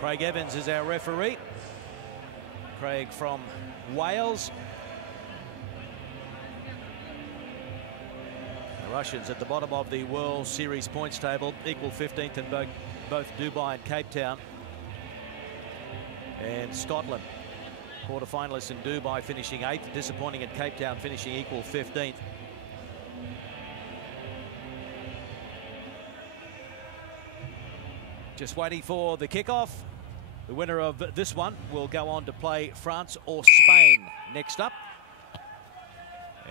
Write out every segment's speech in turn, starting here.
Craig Evans is our referee. Craig from Wales. The Russians at the bottom of the World Series points table, equal 15th in both Dubai and Cape Town. And Scotland, quarter-finalists in Dubai, finishing 8th, disappointing in Cape Town, finishing equal 15th. Just waiting for the kickoff. The winner of this one will go on to play France or Spain next up.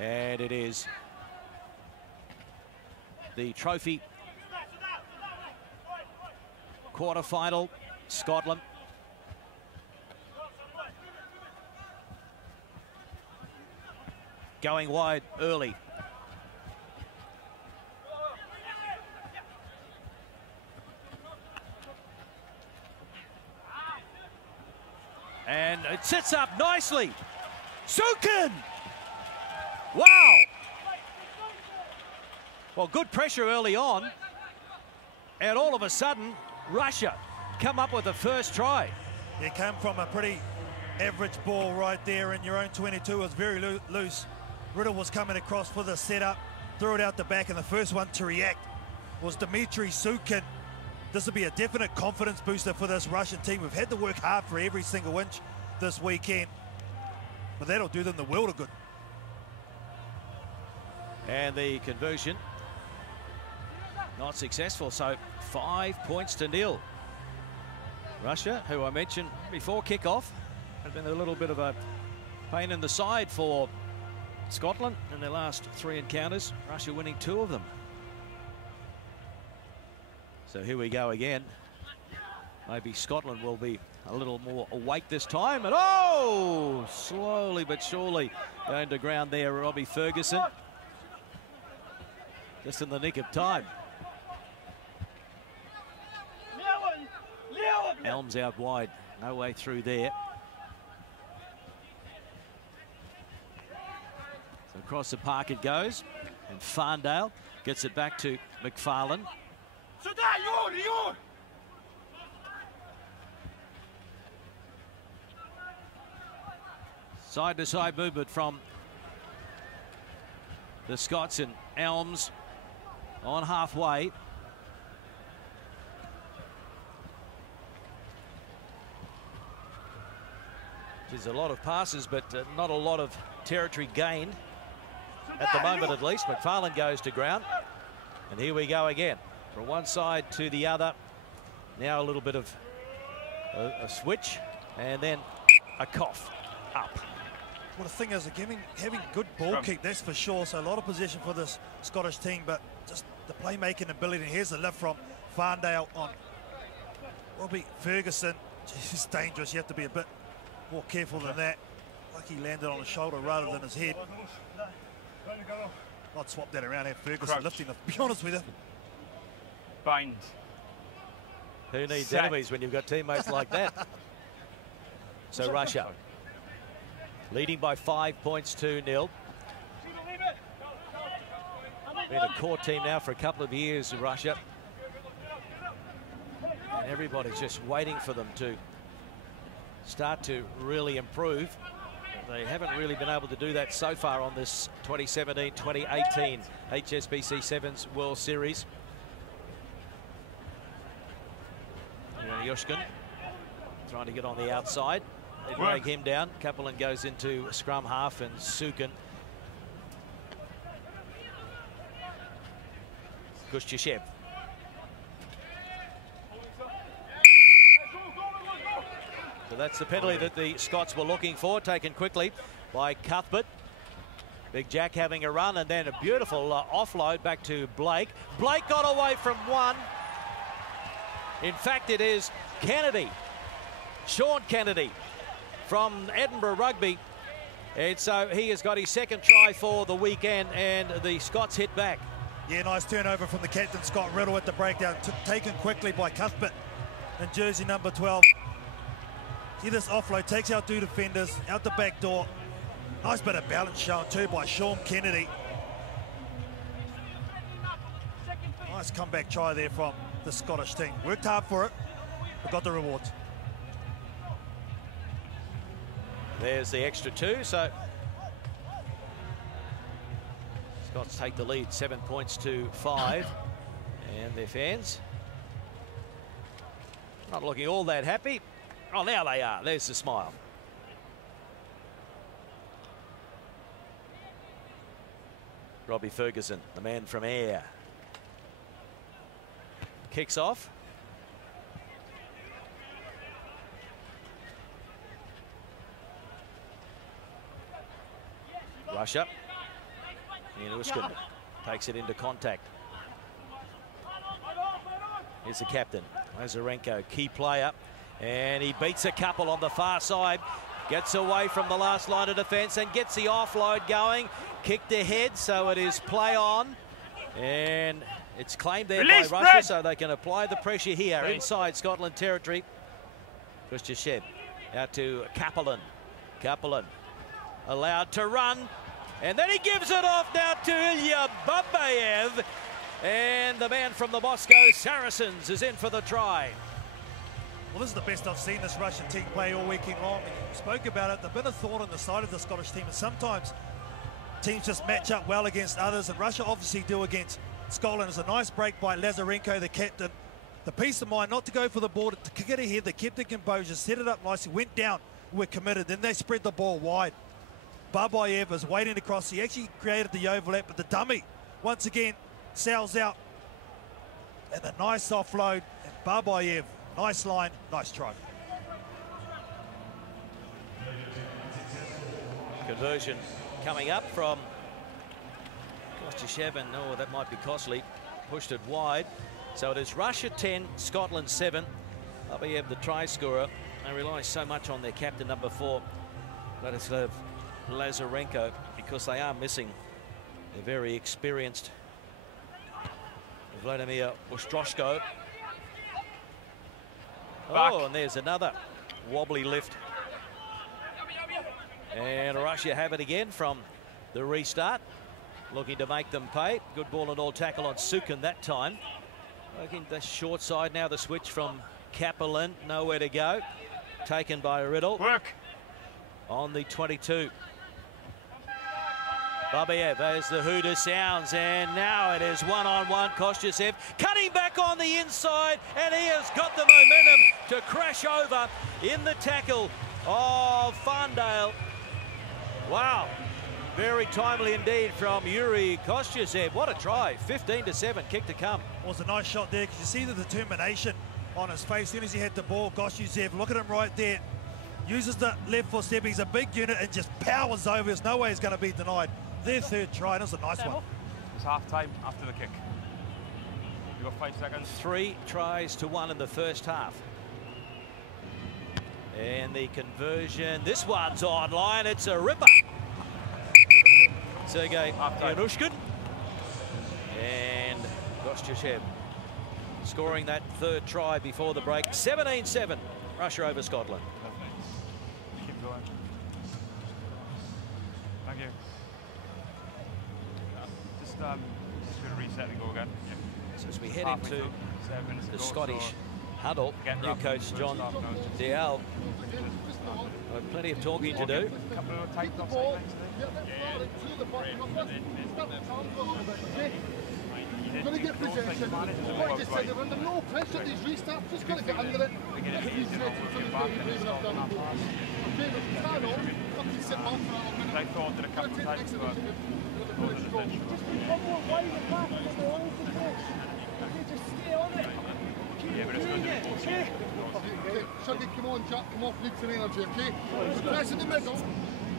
And it is the trophy quarter-final, Scotland. Going wide early. And it sits up nicely. Sukin! Wow! Well, good pressure early on. And all of a sudden, Russia come up with the first try. It came from a pretty average ball right there in your own 22. It was very loose. Riddle was coming across for the setup, threw it out the back, and the first one to react was Dmitry Sukin. This will be a definite confidence booster for this Russian team. We've had to work hard for every single inch this weekend, but that'll do them the world of good. And the conversion not successful, so 5 points to nil. Russia, who I mentioned before kickoff, had been a little bit of a pain in the side for Scotland in their last 3 encounters. Russia winning 2 of them. So here we go again. Maybe Scotland will be a little more awake this time. And oh, slowly but surely going to ground there, Robbie Ferguson. Just in the nick of time. Elms out wide, no way through there. So across the park it goes, and Farndale gets it back to McFarlane. Side-to-side movement from the Scots, and Elms on halfway. There's a lot of passes, but not a lot of territory gained at the moment, at least. McFarlane goes to ground, and here we go again from one side to the other. Now a little bit of a switch, and then a cough up. Well, the thing is, having good ball keep, that's for sure. So a lot of possession for this Scottish team, but just the playmaking ability. And here's the lift from Farndale on Robbie Ferguson. It's dangerous. You have to be a bit more careful than that. Like he landed on his shoulder rather than his head. I'd swap that around, have Ferguson lifting, to be honest with you. Bind. Who needs enemies when you've got teammates like that? So Russia leading by 5 points to nil. Been a core team now for a couple of years, Russia. And everybody's just waiting for them to start to really improve. They haven't really been able to do that so far on this 2017-2018 HSBC Sevens World Series. Yushkin trying to get on the outside. They drag him down. Kaplan goes into scrum half, and Sukin. Kushcheshev. So that's the penalty that the Scots were looking for, taken quickly by Cuthbert. Big Jack having a run, and then a beautiful offload back to Blake. Blake got away from one. In fact, it is Kennedy, Sean Kennedy from Edinburgh Rugby. And so he has got his second try for the weekend, and the Scots hit back. Yeah, nice turnover from the captain, Scott Riddle, at the breakdown. Taken quickly by Cuthbert in jersey number 12. See this offload, takes out 2 defenders, out the back door. Nice bit of balance shown too by Sean Kennedy. Nice comeback try there from the Scottish team. Worked hard for it, but got the rewards. There's the extra 2, so Scots take the lead, 7 points to 5. And their fans not looking all that happy. Oh, now they are. There's the smile. Robbie Ferguson, the man from Ayr. Kicks off. Rush up. Ian Uskin takes it into contact. Here's the captain, Lazarenko, key player. And he beats a couple on the far side. Gets away from the last line of defence and gets the offload going. Kicked ahead, so it is play on. And it's claimed there by Russia, so they can apply the pressure here inside Scotland territory. Khrushchev out to Kaplan. Kaplan allowed to run. And then he gives it off now to Ilya Babayev. And the man from the Moscow Saracens is in for the try. Well, this is the best I've seen this Russian team play all weekend long. You spoke about it. They've been a thorn in the side of the Scottish team, and sometimes teams just match up well against others, and Russia obviously do against Scotland. It's a nice break by Lazarenko, the captain. The peace of mind not to go for the ball, to kick it ahead. They kept their composure, set it up nicely, went down, were committed. Then they spread the ball wide. Babayev is waiting across. He actually created the overlap, but the dummy, once again, sails out. And a nice offload. And Babayev, nice line, nice try. Conversion coming up from Khrushchev, and oh, that might be costly. Pushed it wide. So it is Russia 10, Scotland 7. Babayev, the try scorer. They rely so much on their captain, number 4, Vladislav Lazarenko, because they are missing a very experienced Vladimir Ostroshko. Oh, and there's another wobbly lift. And Russia have it again from the restart. Looking to make them pay. Good ball and all tackle on Sukin that time. Working the short side now, the switch from Kaplan. Nowhere to go. Taken by Riddle. Work. On the 22. Babayev as the hooter sounds, and now it is one-on-one. Khrushchev cutting back on the inside, and he has got the momentum to crash over in the tackle of Farndale. Wow, very timely indeed from Yuri Khrushchev. What a try, 15-7, kick to come. Well, it was a nice shot there, because you see the determination on his face. As soon as he had the ball, Khrushchev, look at him right there. Uses the left foot step, he's a big unit, and just powers over. There's no way he's going to be denied. Their third try, and it was a nice one. It's half-time after the kick. You've got 5 seconds. 3 tries to 1 in the first half. And the conversion, this one's online, it's a ripper. Sergei Yanushkin. And Khrushchev scoring that third try before the break. 17-7, Russia over Scotland. Keep going. Thank you. Just going to reset and go again. So as we head into the Scottish huddle, new coach John Dial. Plenty of talking to do. Going to get possession. What I just said, they're under no pressure. These restarts, just got to get under it. I thought that a couple of times, but just become more wide at back. Just stay on it. yeah, but it's going to be Okay, Shaggy, come on, Jack, come off, need some energy, okay? Press in the middle.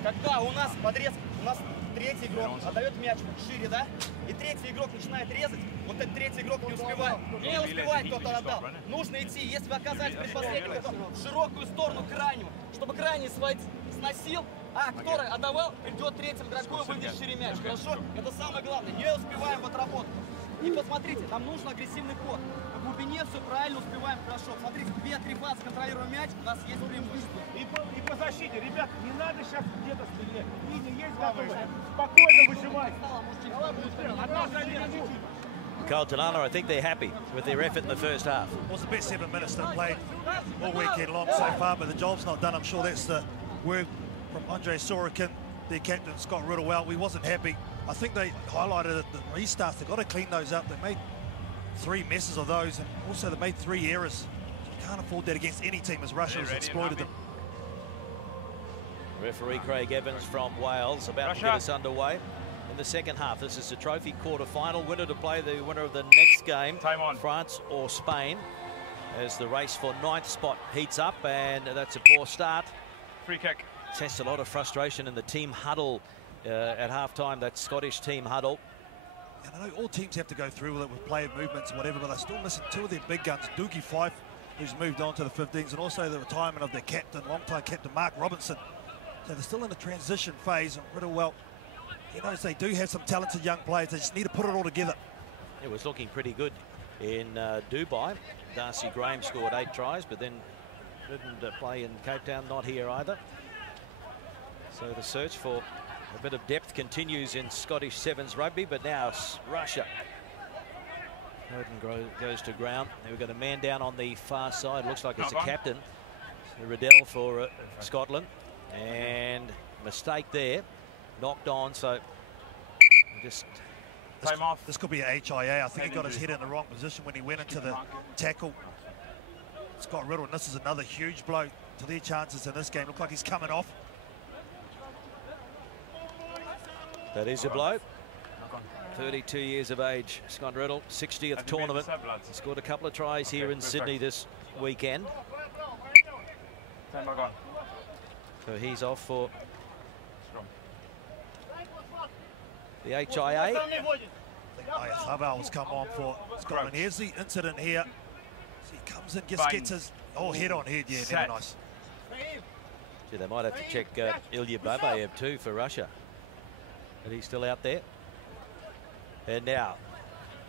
Когда у нас подрез, у нас третий игрок отдает мяч шире, да? И третий игрок начинает резать, вот этот третий игрок не успевает. Не успевает, кто-то отдал. Нужно идти, если вы оказались предпоследним, то в широкую сторону крайнюю, чтобы крайний сносил, а кто отдавал, идет третьим игроку и вынес шире мяч. Хорошо? Это самое главное. Не успеваем в отработку. И посмотрите, нам нужен агрессивный ход. В глубине все правильно, успеваем хорошо. Смотрите, 2-3 фазы контролируем мяч, у нас есть преимущество. И по защите, ребят, не надо сейчас где-то стрелять. Линия есть готовая. Спокойно выжимать. Одна замена. Carlton Arnold, I think they're happy with their effort in the first half. Well, it's the best 7 minutes they've played all weekend long so far, but the job's not done. I'm sure that's the word from Andre Sorokin, their captain, Scott Riddle. Well, we wasn't happy. I think they highlighted at the restarts. They've got to clean those up. They made 3 messes of those, and also they made 3 errors. You can't afford that against any team, as Russia has exploited them. Referee Craig Evans from Wales about to get us underway in the second half. This is the trophy quarter-final. Winner to play the winner of the next game, France or Spain, as the race for 9th spot heats up, and that's a poor start. Free kick. Sensed a lot of frustration in the team huddle at half-time, that Scottish team huddle. And I know all teams have to go through with it with player movements and whatever, but they're still missing 2 of their big guns. Doogie Fife, who's moved on to the 15s, and also the retirement of their captain, long-time captain Mark Robinson. So they're still in the transition phase, and Riddle, well, he knows they do have some talented young players. They just need to put it all together. It was looking pretty good in Dubai. Darcy Graham scored 8 tries, but then didn't play in Cape Town, not here either. So the search for a bit of depth continues in Scottish Sevens rugby, but now Russia. Odin goes to ground. We've got a man down on the far side. Looks like it's a captain. Riddell for Scotland. And mistake there. Knocked on, so just... Time off. This could be a HIA. I think he got his head in the wrong position when he went into the tackle. Scott Riddle, and this is another huge blow to their chances in this game. Look like he's coming off. That is a blow. 32 years of age, Scott Riddle, 60th tournament. He scored a couple of tries here in Sydney this weekend. So he's off for the HIA. I think Ayasabal's come on for Scotland. Here's the incident here. So he comes in, gets his head on head. Yeah, never nice. Gee, they might have to check Ilya Babayev too for Russia. But he's still out there. And now,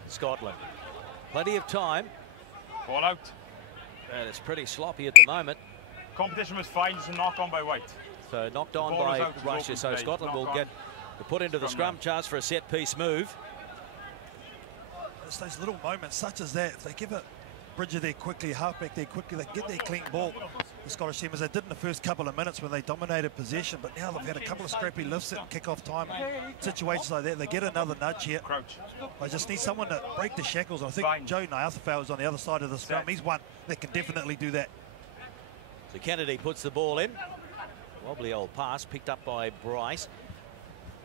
Scotland. Plenty of time. Ball out. And it's pretty sloppy at the moment. Competition was fine, just a knock on by White. So knocked on by Russia. So Scotland will get put into the scrum, chance for a set-piece move. It's those little moments such as that. If they give a Bridger there quickly, halfback there quickly, they get their clean ball. The Scottish team, as they did in the first couple of minutes when they dominated possession, but now they've had a couple of scrappy lifts at kick-off time. Situations like that, they get another nudge here. They just need someone to break the shackles. I think Joe Nyarthafau is on the other side of the scrum. He's one that can definitely do that. So Kennedy puts the ball in. Wobbly old pass picked up by Bryce.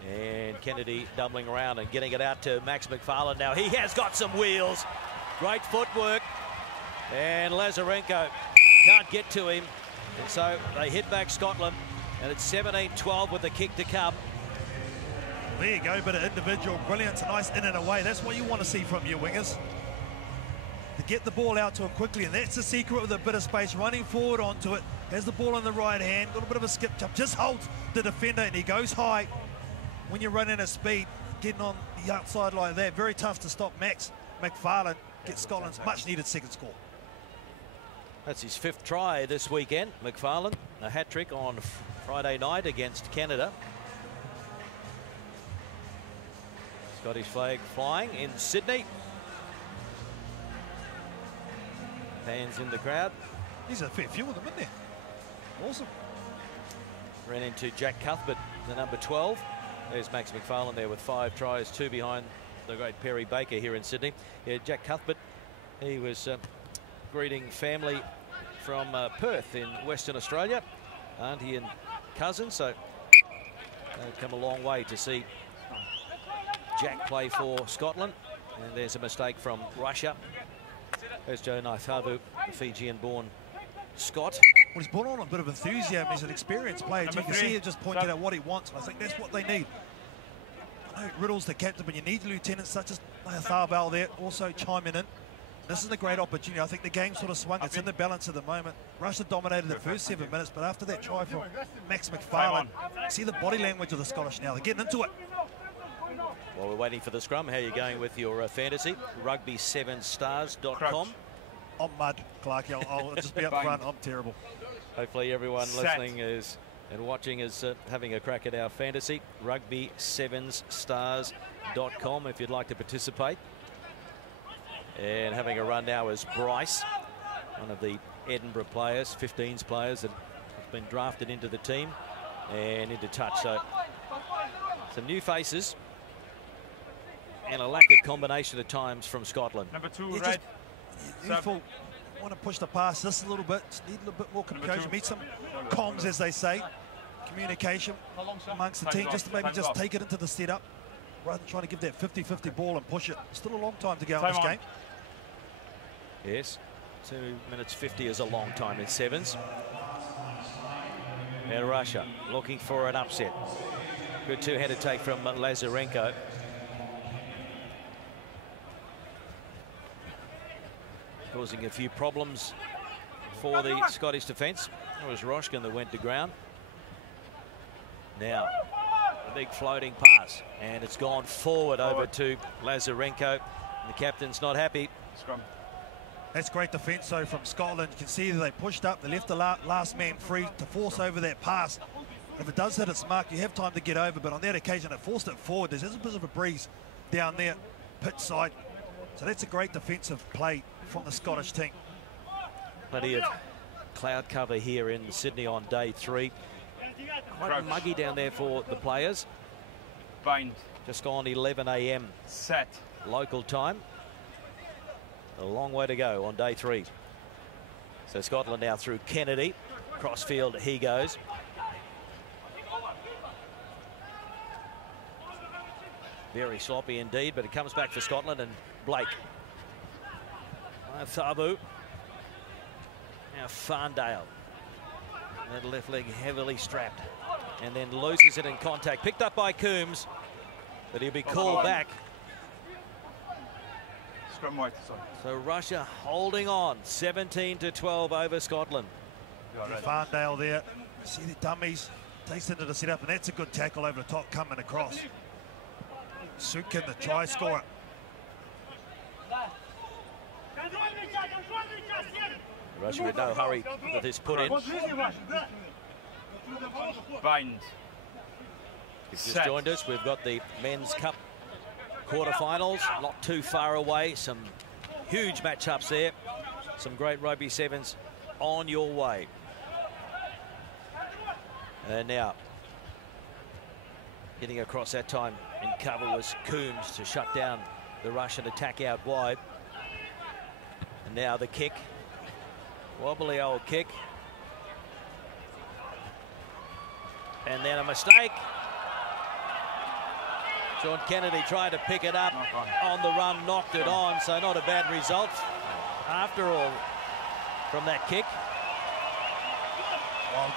And Kennedy doubling around and getting it out to Max McFarland. Now he has got some wheels. Great footwork. And Lazarenko can't get to him. And so they hit back Scotland. And it's 17-12 with the kick to come. There you go, bit of individual brilliance, a nice in and away. That's what you want to see from your wingers. To get the ball out to it quickly, and that's the secret with a bit of space. Running forward onto it, has the ball in the right hand, got a bit of a skip jump, just holds the defender, and he goes high. When you're running at speed, getting on the outside like that, very tough to stop. Max McFarland gets Scotland's much-needed second score. That's his 5th try this weekend. McFarland, a hat-trick on Friday night against Canada. Scottish flag flying in Sydney. Fans in the crowd. There's a fair few of them in there. Awesome. Ran into Jack Cuthbert, the number 12. There's Max McFarland there with 5 tries, 2 behind the great Perry Baker here in Sydney. Yeah, Jack Cuthbert, he was greeting family from Perth in Western Australia. Auntie and cousin, so they've come a long way to see Jack play for Scotland. And there's a mistake from Russia. There's Joe Naithavu, the Fijian-born Scot. Well, he's brought on a bit of enthusiasm. He's an experienced player. You can see he just pointed out what he wants, and I think that's what they need. I know Riddle's the captain, but you need lieutenants such as Naithavu there also chiming in. This is a great opportunity. I think the game sort of swung. It's in the balance at the moment. Russia dominated the first 7 minutes, but after that try from Max McFarland, see the body language of the Scottish now. They're getting into it. While we're waiting for the scrum, how are you going with your fantasy? Rugby7stars.com. I'm mud, Clarky. I'll just be up front. I'm terrible. Hopefully everyone listening is and watching is having a crack at our fantasy. Rugby7stars.com if you'd like to participate. And having a run now is Bryce, one of the Edinburgh players, 15s players that has been drafted into the team. and into touch. So some new faces and a lack of combination at times from Scotland. Number 2, You red. want to push the pass just a little bit. Just need a little bit more composure. Meet some comms, as they say. Communication amongst the team. Just to maybe just take it into the setup rather than trying to give that 50-50 ball and push it. Still a long time to go in this game. Yes, 2 minutes 50 is a long time in sevens. And Russia looking for an upset. Good two-handed take from Lazarenko. Causing a few problems for the Scottish defence. It was Roshkin that went to ground. Now, a big floating pass, and it's gone forward over to Lazarenko. The captain's not happy. Scrum. That's great defence, though, from Scotland. You can see that they pushed up, they left the last man free to force over that pass. If it does hit its mark, you have time to get over, but on that occasion, it forced it forward. There's a bit of a breeze down there, pitch side. So that's a great defensive play from the Scottish team. Plenty of cloud cover here in Sydney on day 3. Quite muggy down there for the players. Bind. Just gone 11 a.m. Set. local time. A long way to go on day 3. So Scotland now through Kennedy. Crossfield he goes. Very sloppy indeed, but it comes back for Scotland, and Blake. Thabu. Now Farndale. That left leg heavily strapped. And then loses it in contact. Picked up by Coombs, but he'll be called back. Scrum white, sorry. So Russia holding on, 17-12 over Scotland. Farndale there. See the dummies. Takes into the setup, and that's a good tackle over the top coming across. Sutkin, the try scorer. Russia in no hurry with this put in. Bind. If you've just joined us, we've got the Men's Cup quarterfinals not too far away. Some huge matchups there. Some great rugby sevens on your way. And now, getting across that time in cover was Coombs to shut down the Russian attack out wide. And now the kick. Wobbly old kick. And then a mistake. Sean Kennedy tried to pick it up on the run, knocked it on, so not a bad result after all from that kick. Well,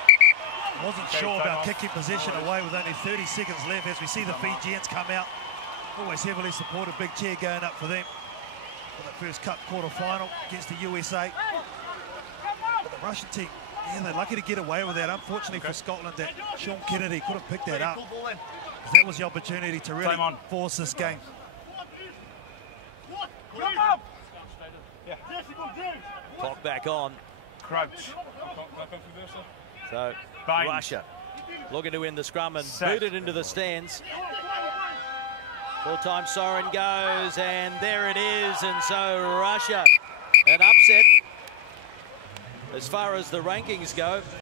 wasn't sure about kicking position away with only 30 seconds left as we see the Fijians come out. Always heavily supported, big cheer going up for them for the first Cup quarter-final against the USA. But the Russian team, yeah, they're lucky to get away with that. Unfortunately for Scotland, that Sean Kennedy could have picked that up. That was the opportunity to really force this game. Clock back on. Crouch. So Bind. Russia looking to win the scrum and boot it into the stands. Full-time siren goes, and there it is. And so Russia, an upset as far as the rankings go.